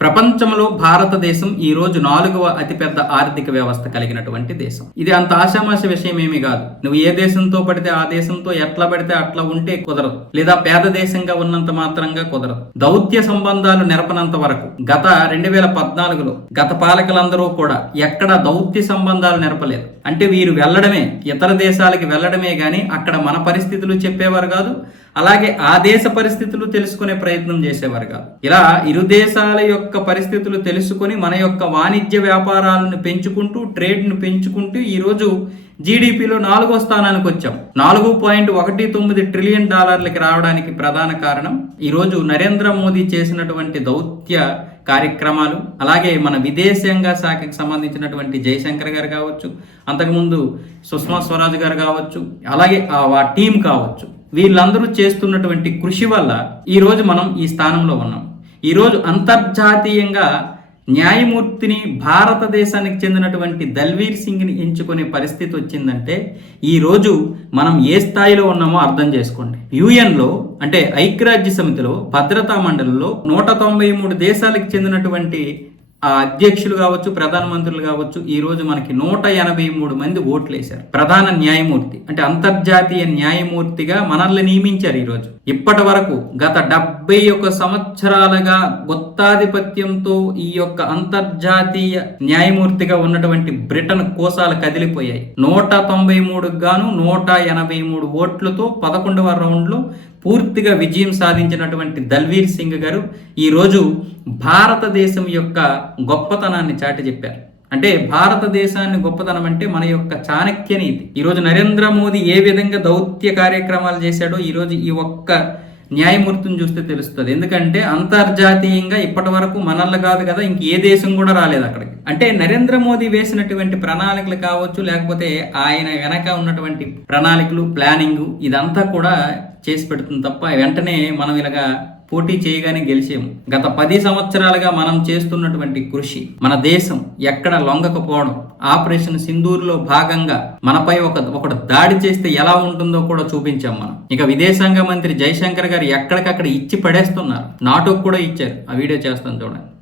ప్రపంచంలో భారతదేశం ఈ రోజు నాలుగవ అతిపెద్ద ఆర్థిక వ్యవస్థ కలిగినటువంటి దేశం. ఇది అంత ఆశామాష విషయం ఏమీ కాదు. నువ్వు ఏ దేశంతో పడితే ఆ దేశంతో ఎట్లా పడితే అట్లా ఉంటే కుదరదు. లేదా పేద దేశంగా ఉన్నంత మాత్రంగా కుదరదు. దౌత్య సంబంధాలు నెరపనంత వరకు గత రెండు వేల పద్నాలుగులో గత పాలకులందరూ కూడా ఎక్కడ దౌత్య సంబంధాలు నెరపలేదు. అంటే వీరు వెళ్ళడమే ఇతర దేశాలకి వెళ్ళడమే గాని అక్కడ మన పరిస్థితులు చెప్పేవారు కాదు అలాగే ఆ దేశ పరిస్థితులు తెలుసుకునే ప్రయత్నం చేసేవారు కాదు. ఇలా ఇరు దేశాల యొక్క పరిస్థితులు తెలుసుకొని మన యొక్క వాణిజ్య వ్యాపారాలను పెంచుకుంటూ ట్రేడ్ను పెంచుకుంటూ ఈరోజు జీడిపిలో నాలుగో స్థానానికి వచ్చాం. నాలుగు పాయింట్ ఒకటి తొమ్మిది ట్రిలియన్ డాలర్లకి రావడానికి ప్రధాన కారణం ఈరోజు నరేంద్ర మోదీ చేసినటువంటి దౌత్య కార్యక్రమాలు అలాగే మన విదేశాంగ శాఖకి సంబంధించినటువంటి జయశంకర్ గారు కావచ్చు అంతకుముందు సుష్మా స్వరాజ్ గారు కావచ్చు అలాగే ఆ టీం కావచ్చు. వీళ్ళందరూ చేస్తున్నటువంటి కృషి వల్ల ఈరోజు మనం ఈ స్థానంలో ఉన్నాం. ఈరోజు అంతర్జాతీయంగా న్యాయమూర్తిని భారతదేశానికి చెందినటువంటి దల్వీర్ సింగ్ని ఎంచుకునే పరిస్థితి వచ్చిందంటే ఈరోజు మనం ఏ స్థాయిలో ఉన్నామో అర్థం చేసుకోండి. యుఎన్లో అంటే ఐక్యరాజ్య సమితిలో భద్రతా మండలిలో నూట తొంభై మూడు దేశాలకు చెందినటువంటి అధ్యక్షులు కావచ్చు ప్రధానమంత్రులు కావచ్చు ఈరోజు మనకి నూట ఎనభై మూడు మంది ఓట్లు వేశారు ప్రధాన న్యాయమూర్తి అంటే అంతర్జాతీయ న్యాయమూర్తిగా మనల్ని నియమించారు ఈరోజు. ఇప్పటి వరకు గత డెబ్బై ఒక సంవత్సరాలుగా గుత్తాధిపత్యంతో ఈ యొక్క అంతర్జాతీయ న్యాయమూర్తిగా ఉన్నటువంటి బ్రిటన్ కోసాలు కదిలిపోయాయి. నూట తొంభై మూడుకు గాను నూట ఎనభై మూడు ఓట్లతో పదకొండవ రౌండ్లో పూర్తిగా విజయం సాధించినటువంటి దల్వీర్ సింగ్ గారు ఈరోజు భారతదేశం యొక్క గొప్పతనాన్ని చాటి చెప్పారు. అంటే భారతదేశాన్ని గొప్పతనం అంటే మన యొక్క చాణక్య నీతి. ఈరోజు నరేంద్ర మోదీ ఏ విధంగా దౌత్య కార్యక్రమాలు చేశాడో ఈరోజు ఈ ఒక్క న్యాయమూర్తిని చూస్తే తెలుస్తుంది. ఎందుకంటే అంతర్జాతీయంగా ఇప్పటి వరకు మనల్ని కాదు కదా ఇంక ఏ దేశం కూడా రాలేదు అక్కడికి. అంటే నరేంద్ర మోదీ వేసినటువంటి ప్రణాళికలు కావచ్చు లేకపోతే ఆయన వెనక ఉన్నటువంటి ప్రణాళికలు ప్లానింగ్ ఇదంతా కూడా చేసి పెడుతుంది తప్ప వెంటనే మనం ఇలాగా పోటీ చేయగానే గెలిచేము. గత పది సంవత్సరాలుగా మనం చేస్తున్నటువంటి కృషి మన దేశం ఎక్కడ లొంగకపోవడం ఆపరేషన్ సింధూర్లో భాగంగా మనపై ఒక ఒకటి దాడి చేస్తే ఎలా ఉంటుందో కూడా చూపించాం మనం. ఇక విదేశాంగ మంత్రి జయశంకర్ గారు ఎక్కడికక్కడ ఇచ్చి పడేస్తున్నారు. నాటోకు కూడా ఇచ్చారు. ఆ వీడియో చేస్తాను చూడండి.